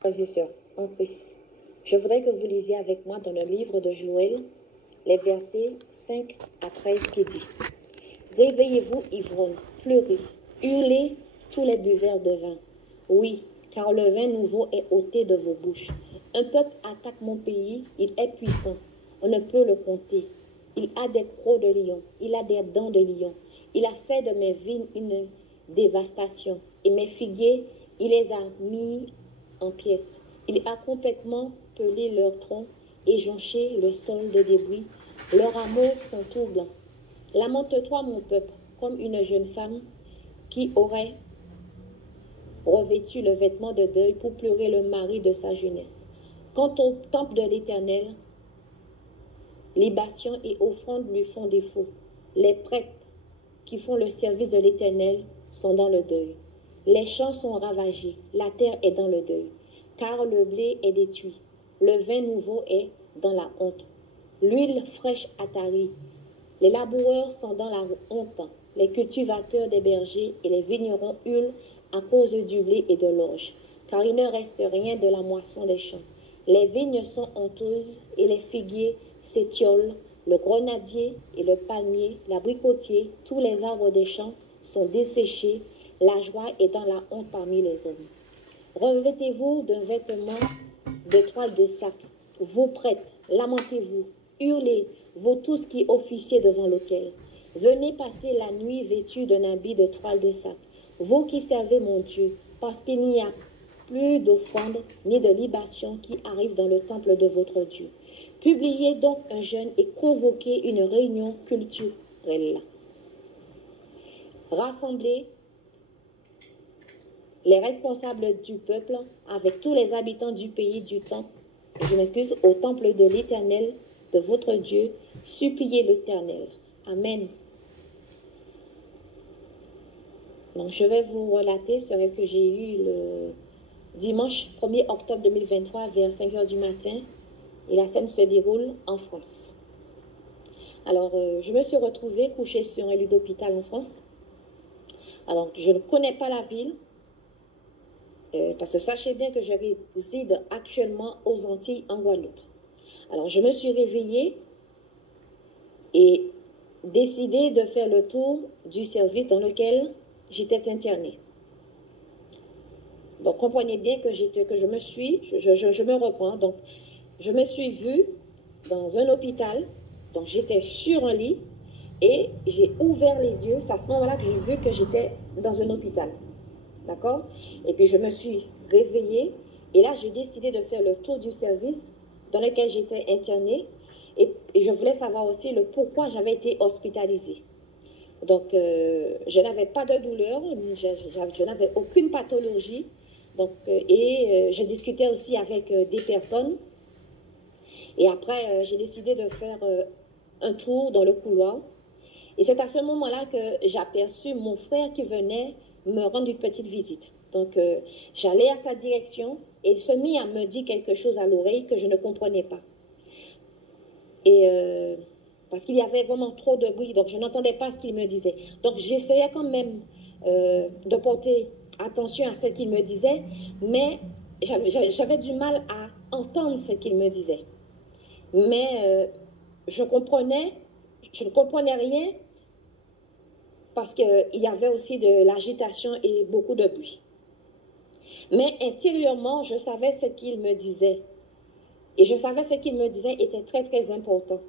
Frères et sœurs, en Christ, je voudrais que vous lisiez avec moi dans le livre de Joël, les versets 5 à 13 qui dit: Réveillez-vous, ivrognes, pleurez, hurlez tous les buveurs de vin. Oui, car le vin nouveau est ôté de vos bouches. Un peuple attaque mon pays, il est puissant, on ne peut le compter. Il a des crocs de lion, il a des dents de lion. Il a fait de mes vignes une dévastation, et mes figuiers, il les a mis en pièces. Il a complètement pelé leurs troncs et jonché le sol de débris. Leurs rameaux sont tout blancs. Lamente-toi, mon peuple, comme une jeune femme qui aurait revêtu le vêtement de deuil pour pleurer le mari de sa jeunesse. Quant au temple de l'Éternel, libations et offrandes lui font défaut. Les prêtres qui font le service de l'Éternel sont dans le deuil. Les champs sont ravagés, la terre est dans le deuil, car le blé est détruit, le vin nouveau est dans la honte, l'huile fraîche a tari, les laboureurs sont dans la honte, les cultivateurs des bergers et les vignerons hurlent à cause du blé et de l'orge, car il ne reste rien de la moisson des champs. Les vignes sont honteuses et les figuiers s'étiolent, le grenadier et le palmier, l'abricotier, tous les arbres des champs sont desséchés, la joie est dans la honte parmi les hommes. Revêtez-vous d'un vêtement de toile de sac, vous prêtres, lamentez-vous, hurlez, vous tous qui officiez devant l'autel. Venez passer la nuit vêtus d'un habit de toile de sac, vous qui servez mon Dieu, parce qu'il n'y a plus d'offrande ni de libation qui arrive dans le temple de votre Dieu. Publiez donc un jeûne et convoquez une réunion culturelle. Rassemblez les responsables du peuple avec tous les habitants du pays du temple, au temple de l'Éternel, de votre Dieu, suppliez l'Éternel. Amen. Donc, je vais vous relater ce que j'ai eu le dimanche 1er octobre 2023 vers 5 h du matin. Et la scène se déroule en France. Alors, je me suis retrouvée couchée sur un lit d'hôpital en France. Alors, je ne connais pas la ville, parce que sachez bien que je réside actuellement aux Antilles, en Guadeloupe. Alors, je me suis réveillée et décidé de faire le tour du service dans lequel j'étais internée. Donc, comprenez bien que je me reprends. Donc, je me suis vue dans un hôpital. Donc, j'étais sur un lit et j'ai ouvert les yeux. C'est à ce moment-là que j'ai vu que j'étais dans un hôpital. D'accord? Et puis, je me suis réveillée et là, j'ai décidé de faire le tour du service dans lequel j'étais internée. Et je voulais savoir aussi le pourquoi j'avais été hospitalisée. Donc, je n'avais pas de douleur, je n'avais aucune pathologie. Donc, je discutais aussi avec des personnes. Et après, j'ai décidé de faire un tour dans le couloir. Et c'est à ce moment-là que j'ai aperçu mon frère qui venait me rendre une petite visite. Donc, j'allais à sa direction et il se mit à me dire quelque chose à l'oreille que je ne comprenais pas. Et parce qu'il y avait vraiment trop de bruit, donc je n'entendais pas ce qu'il me disait. Donc, j'essayais quand même de porter attention à ce qu'il me disait, mais j'avais du mal à entendre ce qu'il me disait. Mais je ne comprenais rien parce qu'il y avait aussi de l'agitation et beaucoup de bruit. Mais intérieurement, je savais ce qu'il me disait. Et je savais ce qu'il me disait était très, très important.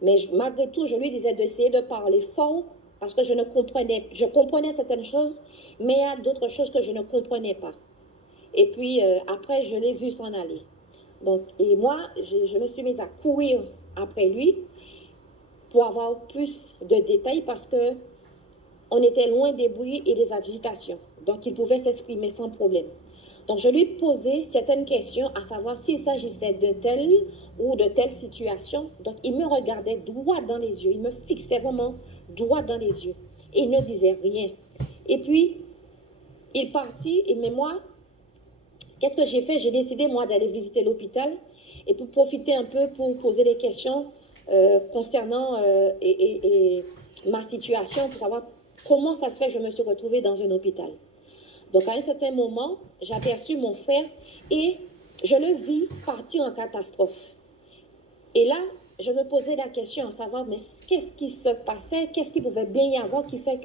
Mais malgré tout, je lui disais d'essayer de parler fort parce que je comprenais certaines choses, mais il y a d'autres choses que je ne comprenais pas. Et puis, après, je l'ai vu s'en aller. Donc, et moi, je me suis mise à courir après lui pour avoir plus de détails parce que on était loin des bruits et des agitations. Donc, il pouvait s'exprimer sans problème. Donc, je lui posais certaines questions, à savoir s'il s'agissait de telle ou de telle situation. Donc, il me regardait droit dans les yeux. Il me fixait vraiment droit dans les yeux. Et il ne disait rien. Et puis, il partit. Mais moi, qu'est-ce que j'ai fait? J'ai décidé, moi, d'aller visiter l'hôpital et pour profiter un peu pour poser des questions concernant ma situation, pour savoir comment ça se fait que je me suis retrouvée dans un hôpital. Donc, à un certain moment, j'ai aperçu mon frère et je le vis partir en catastrophe. Et là, je me posais la question à savoir, mais qu'est-ce qui se passait? Qu'est-ce qu'il pouvait bien y avoir qui fait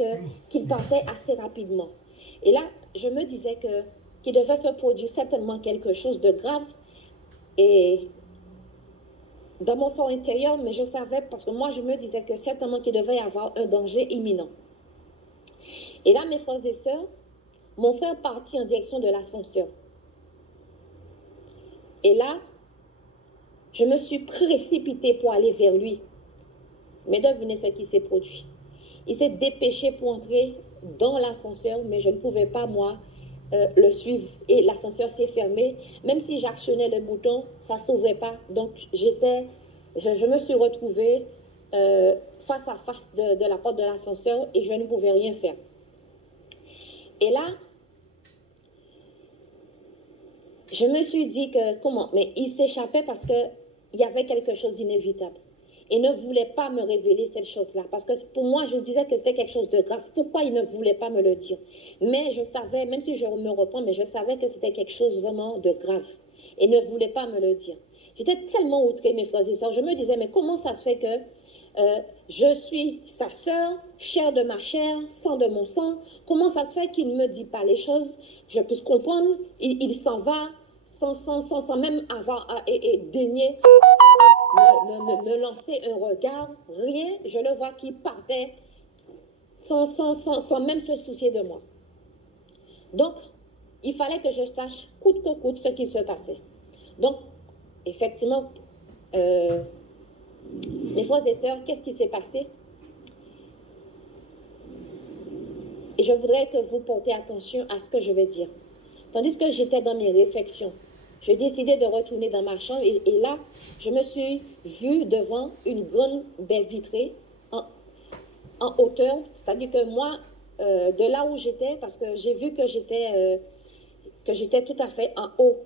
qu'il partait assez rapidement? Et là, je me disais qu'il devait se produire certainement quelque chose de grave. Et dans mon fort intérieur, mais je savais, parce que moi, je me disais que certainement qu'il devait y avoir un danger imminent. Et là, mes frères et sœurs, mon frère partit en direction de l'ascenseur. Et là, je me suis précipitée pour aller vers lui. Mais devinez ce qui s'est produit. Il s'est dépêché pour entrer dans l'ascenseur, mais je ne pouvais pas, moi, le suivre. Et l'ascenseur s'est fermé. Même si j'actionnais le bouton, ça ne s'ouvrait pas. Donc, je me suis retrouvée face à face de la porte de l'ascenseur et je ne pouvais rien faire. Et là, je me suis dit que, comment? Mais il s'échappait parce qu'il y avait quelque chose d'inévitable. Il ne voulait pas me révéler cette chose-là. Parce que pour moi, je disais que c'était quelque chose de grave. Pourquoi il ne voulait pas me le dire? Mais je savais, même si je me reprends, mais je savais que c'était quelque chose vraiment de grave. Il ne voulait pas me le dire. J'étais tellement outrée, mes frères et sœurs. Je me disais, mais comment ça se fait que je suis sa sœur, chair de ma chair, sang de mon sang? Comment ça se fait qu'il ne me dit pas les choses, que je puisse comprendre? Il s'en va sans même avoir à daigner me lancer un regard, rien, je le vois qui partait sans même se soucier de moi. Donc, il fallait que je sache coûte que coûte ce qui se passait. Donc, effectivement, mes frères et sœurs, qu'est-ce qui s'est passé? Et je voudrais que vous portez attention à ce que je vais dire. Tandis que j'étais dans mes réflexions, j'ai décidé de retourner dans ma chambre et là, je me suis vue devant une grande baie vitrée en hauteur. C'est-à-dire que moi, de là où j'étais, parce que j'ai vu que j'étais tout à fait en haut.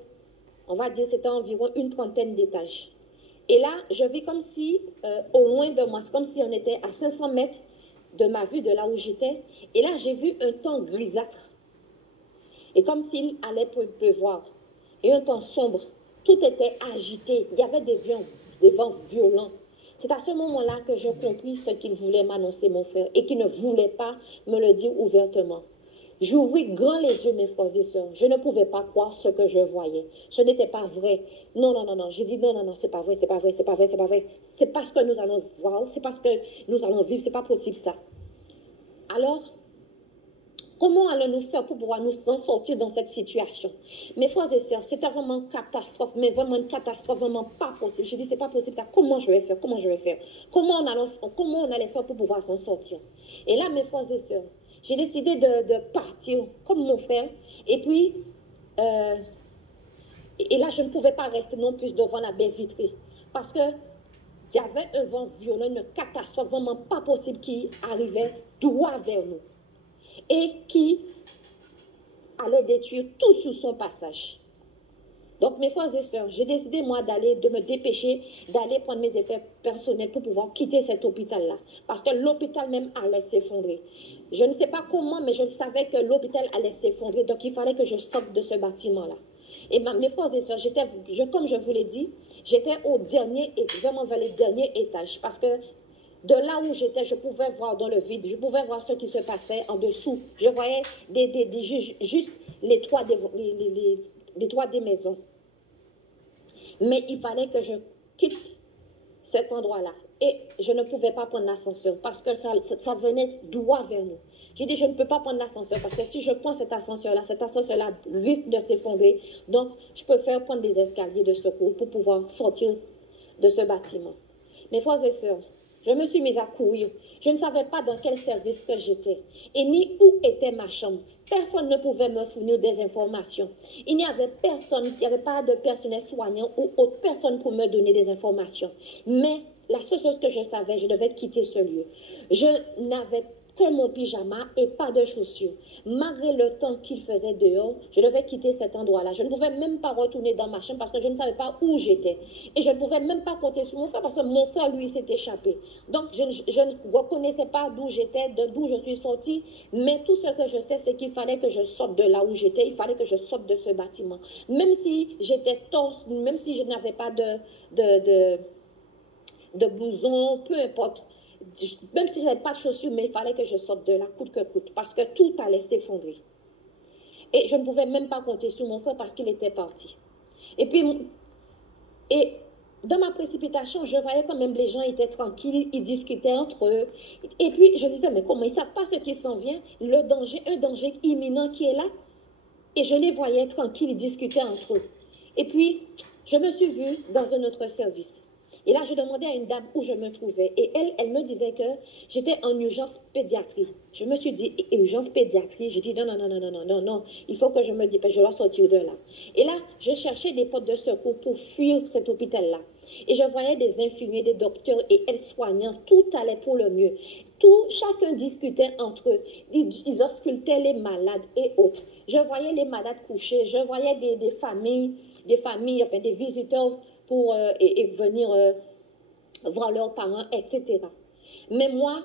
On va dire c'était environ une trentaine d'étages. Et là, je vis comme si, au loin de moi, c'est comme si on était à 500 mètres de ma vue, de là où j'étais. Et là, j'ai vu un temps grisâtre. Et comme s'il allait pleuvoir. Et un temps sombre. Tout était agité. Il y avait des vents violents. C'est à ce moment-là que je compris ce qu'il voulait m'annoncer, mon frère, et qu'il ne voulait pas me le dire ouvertement. J'ouvris grand les yeux, mes frères et sœurs. Je ne pouvais pas croire ce que je voyais. Ce n'était pas vrai. Non, non, non, non. J'ai dit non, non, non, c'est pas vrai, c'est pas vrai, c'est pas vrai, c'est pas vrai. C'est pas ce que nous allons voir, c'est pas ce que nous allons vivre, c'est pas possible ça. Alors, comment allons-nous faire pour pouvoir nous en sortir dans cette situation? Mes frères et sœurs, c'était vraiment une catastrophe, mais vraiment une catastrophe, vraiment pas possible. J'ai dit, c'est pas possible, ça. Comment je vais faire? Comment je vais faire? Comment on allait faire pour pouvoir s'en sortir? Et là, mes frères et sœurs, j'ai décidé de partir comme mon frère. Et puis, et là, je ne pouvais pas rester non plus devant la baie vitrée. Parce que il y avait un vent violent, une catastrophe vraiment pas possible qui arrivait droit vers nous. Et qui allait détruire tout sur son passage. Donc, mes frères et sœurs, j'ai décidé, moi, de me dépêcher, d'aller prendre mes effets personnels pour pouvoir quitter cet hôpital-là. Parce que l'hôpital même allait s'effondrer. Je ne sais pas comment, mais je savais que l'hôpital allait s'effondrer. Donc, il fallait que je sorte de ce bâtiment-là. Et mes frères et sœurs, comme je vous l'ai dit, j'étais au dernier, vraiment vers les derniers étages. Parce que de là où j'étais, je pouvais voir dans le vide, je pouvais voir ce qui se passait en dessous. Je voyais juste les toits des maisons. Mais il fallait que je quitte cet endroit-là. Et je ne pouvais pas prendre l'ascenseur parce que ça venait droit vers nous. J'ai dit, je ne peux pas prendre l'ascenseur parce que si je prends cet ascenseur-là risque de s'effondrer. Donc, je préfère prendre des escaliers de secours pour pouvoir sortir de ce bâtiment. Mes frères et sœurs, je me suis mise à courir. Je ne savais pas dans quel service que j'étais et ni où était ma chambre. Personne ne pouvait me fournir des informations. Il n'y avait personne, il n'y avait pas de personnel soignant ou autre personne pour me donner des informations. Mais la seule chose que je savais, je devais quitter ce lieu. Je n'avais que mon pyjama et pas de chaussures. Malgré le temps qu'il faisait dehors, je devais quitter cet endroit-là. Je ne pouvais même pas retourner dans ma chambre parce que je ne savais pas où j'étais. Et je ne pouvais même pas compter sur mon frère parce que mon frère, lui, s'est échappé. Donc, je ne reconnaissais pas d'où j'étais, d'où je suis sortie. Mais tout ce que je sais, c'est qu'il fallait que je sorte de là où j'étais. Il fallait que je sorte de ce bâtiment. Même si j'étais torse, même si je n'avais pas de blouson, peu importe. Même si je n'avais pas de chaussures, mais il fallait que je sorte de là, coûte que coûte, parce que tout allait s'effondrer. Et je ne pouvais même pas compter sur mon frère parce qu'il était parti. Et puis, dans ma précipitation, je voyais quand même les gens étaient tranquilles, ils discutaient entre eux. Et puis, je disais, mais comment ils ne savent pas ce qui s'en vient, le danger, un danger imminent qui est là. Et je les voyais tranquilles, ils discutaient entre eux. Et puis, je me suis vue dans un autre service. Et là, je demandais à une dame où je me trouvais. Et elle me disait que j'étais en urgence pédiatrie. Je me suis dit, urgence pédiatrie. J'ai dit, non. Il faut que je me dépêche, je dois sortir de là. Et là, je cherchais des portes de secours pour fuir cet hôpital-là. Et je voyais des infirmiers, des docteurs et aides-soignants. Tout allait pour le mieux. Chacun discutait entre eux. Ils auscultaient les malades et autres. Je voyais les malades couchés. Je voyais des familles, enfin des visiteurs pour venir voir leurs parents, etc. Mais moi,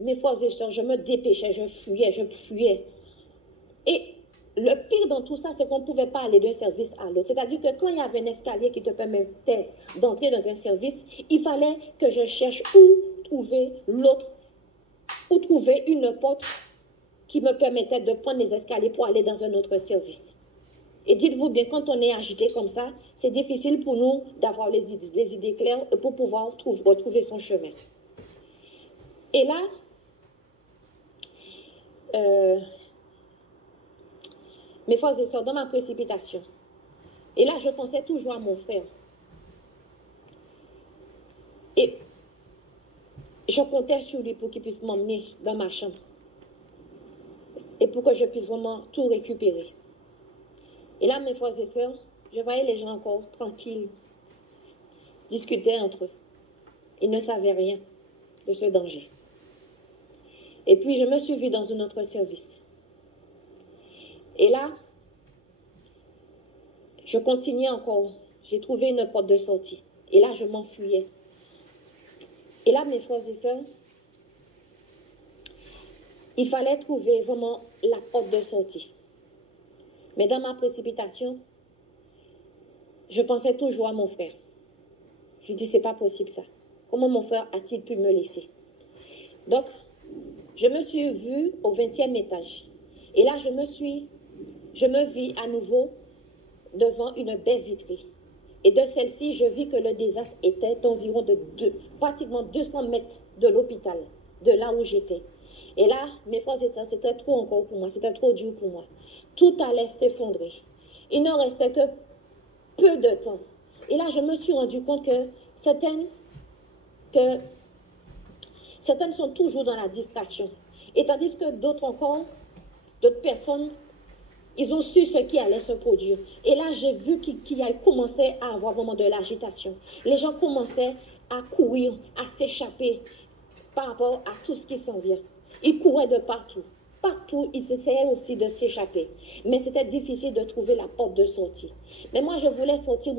mes frères et sœurs, je me dépêchais, je fuyais. Et le pire dans tout ça, c'est qu'on ne pouvait pas aller d'un service à l'autre. C'est-à-dire que quand il y avait un escalier qui te permettait d'entrer dans un service, il fallait que je cherche où trouver l'autre, où trouver une porte qui me permettait de prendre les escaliers pour aller dans un autre service. Et dites-vous bien, quand on est agité comme ça, c'est difficile pour nous d'avoir les idées claires pour pouvoir retrouver son chemin. Et là, mes frères et sœurs, dans ma précipitation, et là, je pensais toujours à mon frère. Et je comptais sur lui pour qu'il puisse m'emmener dans ma chambre. Et pour que je puisse vraiment tout récupérer. Et là, mes frères et sœurs, je voyais les gens encore tranquilles, discuter entre eux. Ils ne savaient rien de ce danger. Et puis, je me suis vue dans un autre service. Et là, je continuais encore. J'ai trouvé une porte de sortie. Et là, je m'enfuyais. Et là, mes frères et sœurs, il fallait trouver vraiment la porte de sortie. Mais dans ma précipitation, je pensais toujours à mon frère. Je dis, c'est pas possible ça. Comment mon frère a-t-il pu me laisser? Donc, je me suis vue au 20e étage. Et là, je me vis à nouveau devant une baie vitrée. Et de celle-ci, je vis que le désastre était environ pratiquement 200 mètres de l'hôpital, de là où j'étais. Et là, mes frères et sœurs, c'était trop encore pour moi, c'était trop dur pour moi. Tout allait s'effondrer. Il ne restait que peu de temps. Et là, je me suis rendu compte que certaines sont toujours dans la distraction. Et tandis que d'autres personnes, ils ont su ce qui allait se produire. Et là, j'ai vu qu'il a commencé à avoir vraiment de l'agitation. Les gens commençaient à courir, à s'échapper par rapport à tout ce qui s'en vient. Ils couraient de partout. Partout, ils essayaient aussi de s'échapper. Mais c'était difficile de trouver la porte de sortie. Mais moi, je voulais sortir,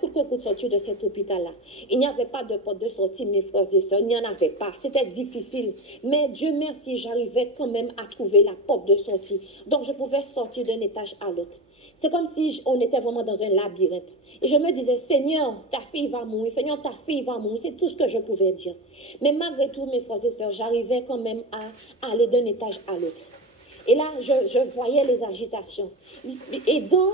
coûte que coûte sortir de cet hôpital-là. Il n'y avait pas de porte de sortie, mes frères et sœurs, il n'y en avait pas. C'était difficile. Mais Dieu merci, j'arrivais quand même à trouver la porte de sortie. Donc, je pouvais sortir d'un étage à l'autre. C'est comme si on était vraiment dans un labyrinthe. Et je me disais, Seigneur, ta fille va mourir. Seigneur, ta fille va mourir. C'est tout ce que je pouvais dire. Mais malgré tout, mes frères et sœurs, j'arrivais quand même à aller d'un étage à l'autre. Et là, je voyais les agitations. Et dans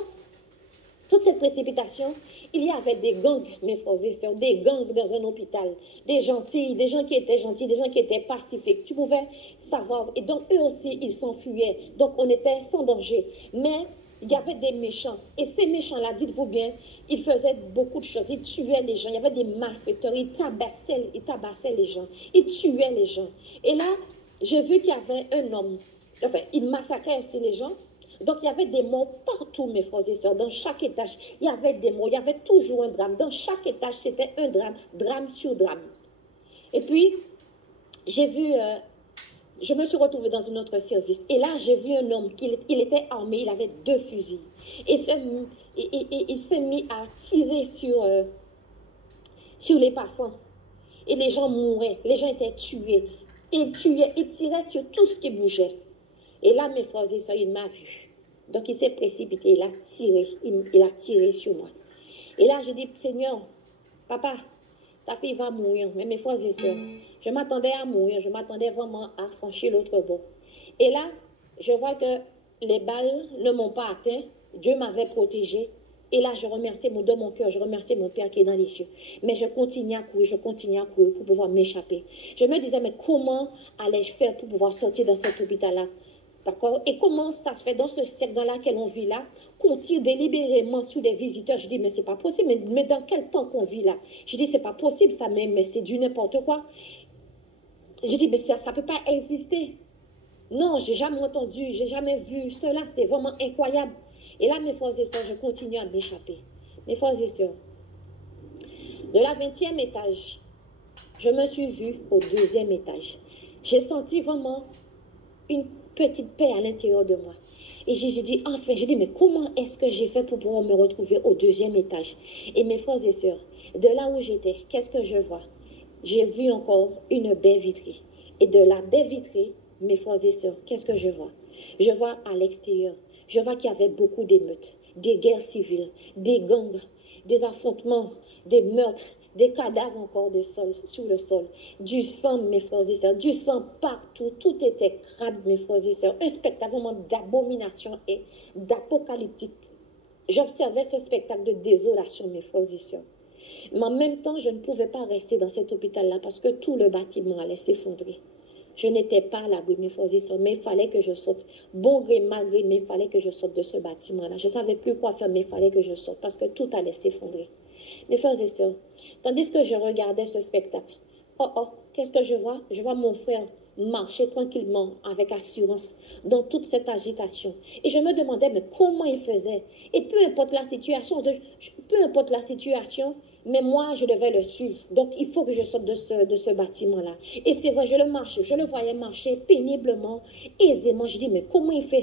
toute cette précipitation, il y avait des gangs, mes frères et sœurs, des gangs dans un hôpital. Des gentils, des gens qui étaient gentils, des gens qui étaient pacifiques. Tu pouvais savoir. Et donc, eux aussi, ils s'enfuyaient. Donc, on était sans danger. Mais il y avait des méchants. Et ces méchants-là, dites-vous bien, ils faisaient beaucoup de choses. Ils tuaient les gens. Il y avait des malfaiteurs. Ils tabassaient les gens. Ils tuaient les gens. Et là, j'ai vu qu'il y avait un homme. Enfin, il massacrait aussi les gens. Donc, il y avait des morts partout, mes frères et sœurs. Dans chaque étage, il y avait des morts. Il y avait toujours un drame. Dans chaque étage, c'était un drame, drame sur drame. Et puis, j'ai vu je me suis retrouvée dans un autre service. Et là, j'ai vu un homme, il était armé, il avait 2 fusils. Et il s'est mis à tirer sur les passants. Et les gens mouraient, les gens étaient tués. Il tirait sur tout ce qui bougeait. Et là, mes frères et sœurs, il m'a vu. Donc, il s'est précipité, il a tiré sur moi. Et là, je dis, Seigneur, papa, ta fille va mourir. Mais mes frères et sœurs, je m'attendais à mourir, je m'attendais vraiment à franchir l'autre bord. Et là, je vois que les balles ne m'ont pas atteint. Dieu m'avait protégé. Et là, je remercie de mon cœur, je remercie mon Père qui est dans les cieux. Mais je continue à courir pour pouvoir m'échapper. Je me disais, mais comment allais-je faire pour pouvoir sortir dans cet hôpital-là? D'accord? Et comment ça se fait dans ce siècle dans lequel on vit là, qu'on tire délibérément sur des visiteurs? Je dis, mais c'est pas possible. Mais dans quel temps qu'on vit là? Je dis, c'est pas possible ça, mais c'est du n'importe quoi. Je dis, mais ça peut pas exister. Non, j'ai jamais entendu, j'ai jamais vu cela. C'est vraiment incroyable. Et là, mes frères et sœurs, je continue à m'échapper. Mes frères et sœurs, de la 20e étage, je me suis vue au 2e étage. J'ai senti vraiment une petite paix à l'intérieur de moi. Et j'ai dit, enfin, j'ai dit, mais comment est-ce que j'ai fait pour pouvoir me retrouver au 2e étage? Et mes frères et sœurs, de là où j'étais, qu'est-ce que je vois? J'ai vu encore une baie vitrée. Et de la baie vitrée, mes frères et sœurs, qu'est-ce que je vois? Je vois à l'extérieur, je vois qu'il y avait beaucoup d'émeutes, des guerres civiles, des gangs, des affrontements, des meurtres, des cadavres encore sur le sol, du sang, mes frères et sœurs, du sang partout, tout était crade, mes frères et sœurs, un spectacle vraiment d'abomination et d'apocalyptique. J'observais ce spectacle de désolation, mes frères et sœurs. Mais en même temps, je ne pouvais pas rester dans cet hôpital-là parce que tout le bâtiment allait s'effondrer. Je n'étais pas à l'abri, mes frères et sœurs, mais il fallait que je sorte. Bon gré, mal gré, mais il fallait que je sorte de ce bâtiment-là. Je ne savais plus quoi faire, mais il fallait que je sorte parce que tout allait s'effondrer. Mes frères et sœurs, tandis que je regardais ce spectacle, qu'est-ce que je vois? Je vois mon frère marcher tranquillement, avec assurance, dans toute cette agitation. Et je me demandais, mais comment il faisait? Et peu importe la situation, mais moi, je devais le suivre. Donc, il faut que je sorte de ce bâtiment-là. Et c'est vrai, je le voyais marcher péniblement, aisément. Je dis, mais comment il fait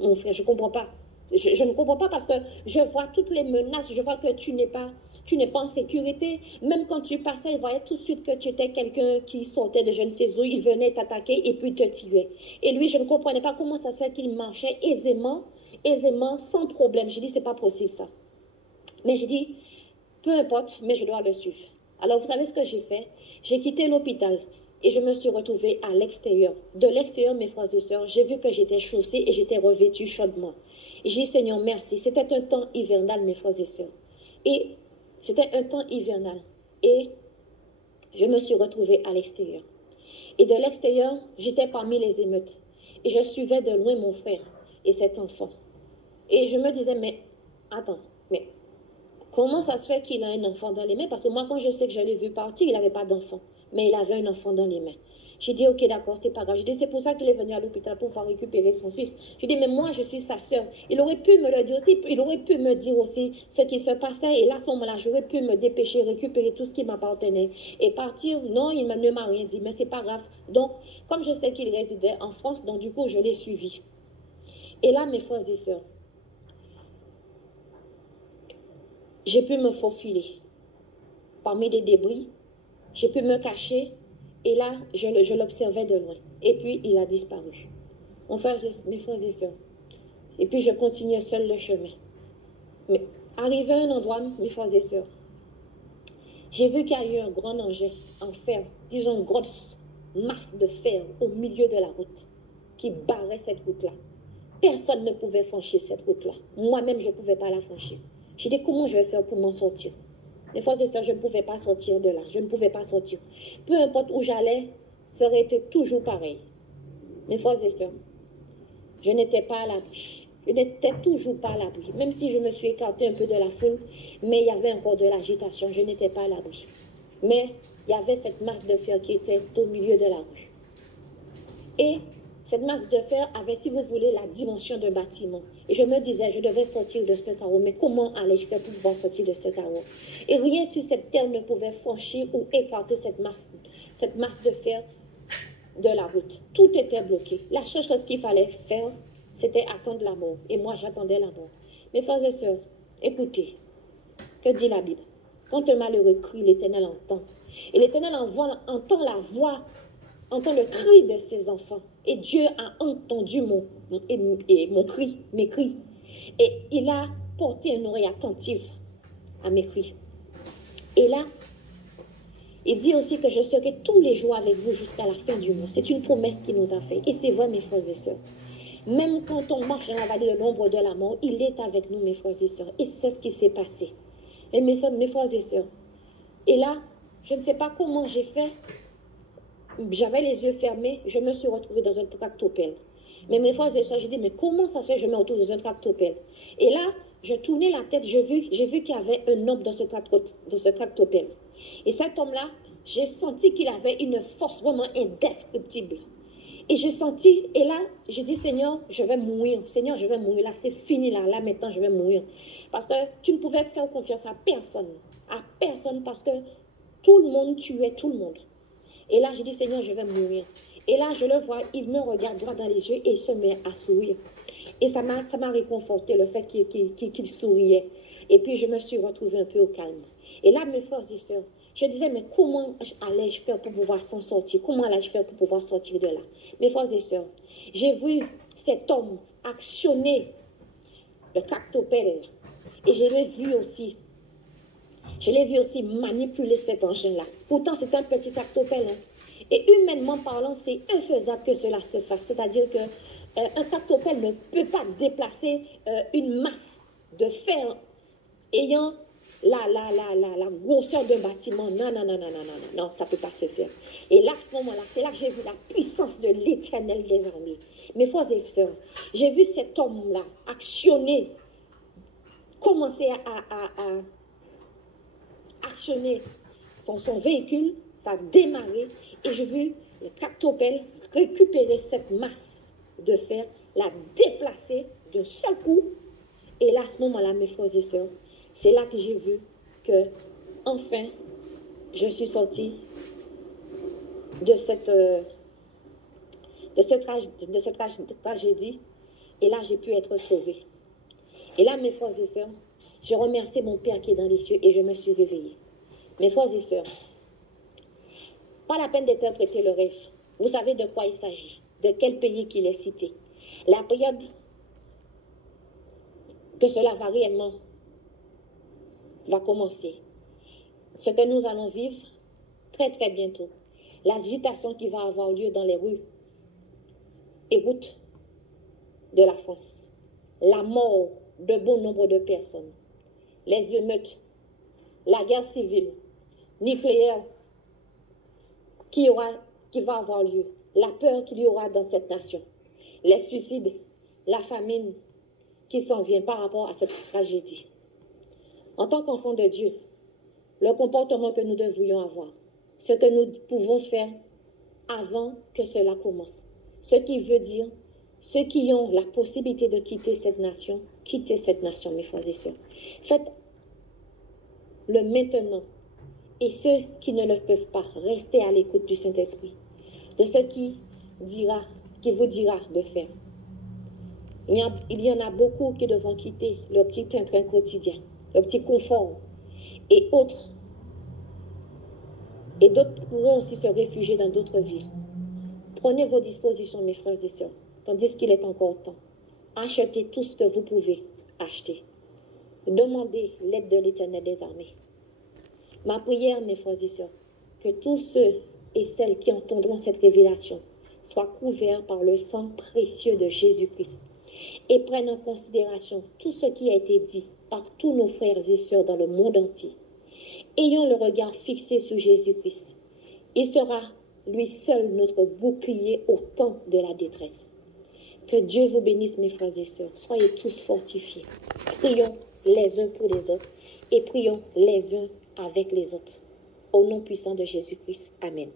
mon frère? Je ne comprends pas. Je ne comprends pas parce que je vois toutes les menaces. Je vois que tu n'es pas en sécurité. Même quand tu passais, il voyait tout de suite que tu étais quelqu'un qui sortait de je ne sais où. Il venait t'attaquer et puis te tuer. Et lui, je ne comprenais pas comment ça se fait qu'il marchait aisément, sans problème. J'ai dit, c'est pas possible ça. Mais j'ai dit, peu importe, mais je dois le suivre. Alors, vous savez ce que j'ai fait? J'ai quitté l'hôpital et je me suis retrouvée à l'extérieur. De l'extérieur, mes frères et sœurs, j'ai vu que j'étais chaussée et j'étais revêtue chaudement. Et j'ai dit, Seigneur, merci. C'était un temps hivernal, mes frères et sœurs. Et c'était un temps hivernal. Et je me suis retrouvée à l'extérieur. Et de l'extérieur, j'étais parmi les émeutes. Et je suivais de loin mon frère et cet enfant. Et je me disais, mais attends, mais comment ça se fait qu'il a un enfant dans les mains? Parce que moi, quand je sais que je l'ai vu partir, il n'avait pas d'enfant. Mais il avait un enfant dans les mains. J'ai dit, ok, d'accord, c'est pas grave. J'ai dit, c'est pour ça qu'il est venu à l'hôpital pour pouvoir récupérer son fils. J'ai dit, mais moi, je suis sa sœur. Il aurait pu me le dire aussi. Il aurait pu me dire aussi ce qui se passait. Et là, à ce moment-là, j'aurais pu me dépêcher, récupérer tout ce qui m'appartenait. Et partir, non, il ne m'a rien dit. Mais c'est pas grave. Donc, comme je sais qu'il résidait en France, donc du coup, je l'ai suivi. Et là, mes frères et sœurs, j'ai pu me faufiler parmi des débris. J'ai pu me cacher. Et là, je l'observais de loin. Et puis, il a disparu. Mes frères et sœurs. Et puis, je continuais seul le chemin. Mais arrivé à un endroit, mes frères et sœurs, j'ai vu qu'il y a eu un grand engin en fer, disons une grosse masse de fer au milieu de la route qui barrait cette route-là. Personne ne pouvait franchir cette route-là. Moi-même, je ne pouvais pas la franchir. J'ai dit, comment je vais faire pour m'en sortir? Mes frères et sœurs, je ne pouvais pas sortir de là. Je ne pouvais pas sortir. Peu importe où j'allais, ça aurait été toujours pareil. Mes frères et sœurs, je n'étais pas à l'abri. Je n'étais toujours pas à l'abri. Même si je me suis écartée un peu de la foule, mais il y avait encore de l'agitation. Je n'étais pas à l'abri. Mais il y avait cette masse de fer qui était au milieu de la rue. Et cette masse de fer avait, si vous voulez, la dimension d'un bâtiment. Et je me disais, je devais sortir de ce carreau. Mais comment allais-je faire pour pouvoir sortir de ce carreau? Et rien sur cette terre ne pouvait franchir ou écarter cette masse de fer de la route. Tout était bloqué. La seule chose qu'il fallait faire, c'était attendre la mort. Et moi, j'attendais la mort. Mes frères et sœurs, écoutez, que dit la Bible? Quand un malheureux crie, l'Éternel entend. Et l'Éternel entend la voix, entend le cri de ses enfants. Et Dieu a entendu mon cri, mes cris. Et il a porté une oreille attentive à mes cris. Et là, il dit aussi que je serai tous les jours avec vous jusqu'à la fin du monde. C'est une promesse qu'il nous a faite. Et c'est vrai, mes frères et sœurs. Même quand on marche dans la vallée de l'ombre de la mort, il est avec nous, mes frères et sœurs. Et c'est ce qui s'est passé. Et mes frères et sœurs. Et là, je ne sais pas comment j'ai fait. J'avais les yeux fermés. Je me suis retrouvée dans un tractopelle. Mais mes frères et sœurs, j'ai dit, mais comment ça se fait que je me retrouve dans un tractopelle? Et là, je tournais la tête. J'ai vu qu'il y avait un homme dans ce tractopelle. Et cet homme-là, j'ai senti qu'il avait une force vraiment indescriptible. Et j'ai senti, et là, j'ai dit, Seigneur, je vais mourir. Seigneur, je vais mourir. Là, c'est fini, là. Là, maintenant, je vais mourir. Parce que tu ne pouvais faire confiance à personne. À personne, parce que tout le monde tuait tout le monde. Et là, j'ai dit, Seigneur, je vais mourir. Et là, je le vois, il me regarde droit dans les yeux et il se met à sourire. Et ça m'a réconforté, le fait qu'il souriait. Et puis, je me suis retrouvée un peu au calme. Et là, mes frères et sœurs, je disais, mais comment allais-je faire pour pouvoir s'en sortir? Comment allais-je faire pour pouvoir sortir de là? Mes frères et sœurs, j'ai vu cet homme actionner le tractopelle. Et je l'ai vu aussi manipuler cet engin-là. Pourtant, c'est un petit tractopelle. Hein. Et humainement parlant, c'est infaisable que cela se fasse. C'est-à-dire qu'un tractopelle ne peut pas déplacer une masse de fer ayant la grosseur d'un bâtiment. Non, ça ne peut pas se faire. Et là, à ce moment-là, c'est là que j'ai vu la puissance de l'Éternel des armées. Mes frères et sœurs, j'ai vu cet homme-là actionner, commencer à actionner son véhicule, ça a démarré, et j'ai vu le tractopelle récupérer cette masse de fer, la déplacer d'un seul coup. Et là, à ce moment-là, mes frères et sœurs, c'est là que j'ai vu que, enfin, je suis sortie de cette tragédie. Et là, j'ai pu être sauvée. Et là, mes frères et sœurs, je remercie mon Père qui est dans les cieux et je me suis réveillée. Mes frères et sœurs, pas la peine d'interpréter le rêve. Vous savez de quoi il s'agit, de quel pays qu'il est cité. La période que cela va réellement va commencer. Ce que nous allons vivre très très bientôt. L'agitation qui va avoir lieu dans les rues et routes de la France. La mort de bon nombre de personnes. Les émeutes. La guerre civile. Nucléaire qui va avoir lieu. La peur qu'il y aura dans cette nation. Les suicides. La famine qui s'en vient par rapport à cette tragédie. En tant qu'enfants de Dieu, le comportement que nous devrions avoir, ce que nous pouvons faire avant que cela commence. Ce qui veut dire, ceux qui ont la possibilité de quitter cette nation, mes frères et sœurs. Faites-le maintenant. Et ceux qui ne le peuvent pas, restez à l'écoute du Saint-Esprit, de ce qui vous dira de faire. Il y en a beaucoup qui devront quitter leur petit train quotidien, leur petit confort, et d'autres pourront aussi se réfugier dans d'autres villes. Prenez vos dispositions, mes frères et sœurs, tandis qu'il est encore temps. Achetez tout ce que vous pouvez acheter. Demandez l'aide de l'Éternel des armées. Ma prière, mes frères et sœurs, que tous ceux et celles qui entendront cette révélation soient couverts par le sang précieux de Jésus-Christ et prennent en considération tout ce qui a été dit par tous nos frères et sœurs dans le monde entier. Ayons le regard fixé sur Jésus-Christ. Il sera lui seul notre bouclier au temps de la détresse. Que Dieu vous bénisse, mes frères et sœurs. Soyez tous fortifiés. Prions les uns pour les autres et prions les uns avec les autres. Au nom puissant de Jésus-Christ. Amen.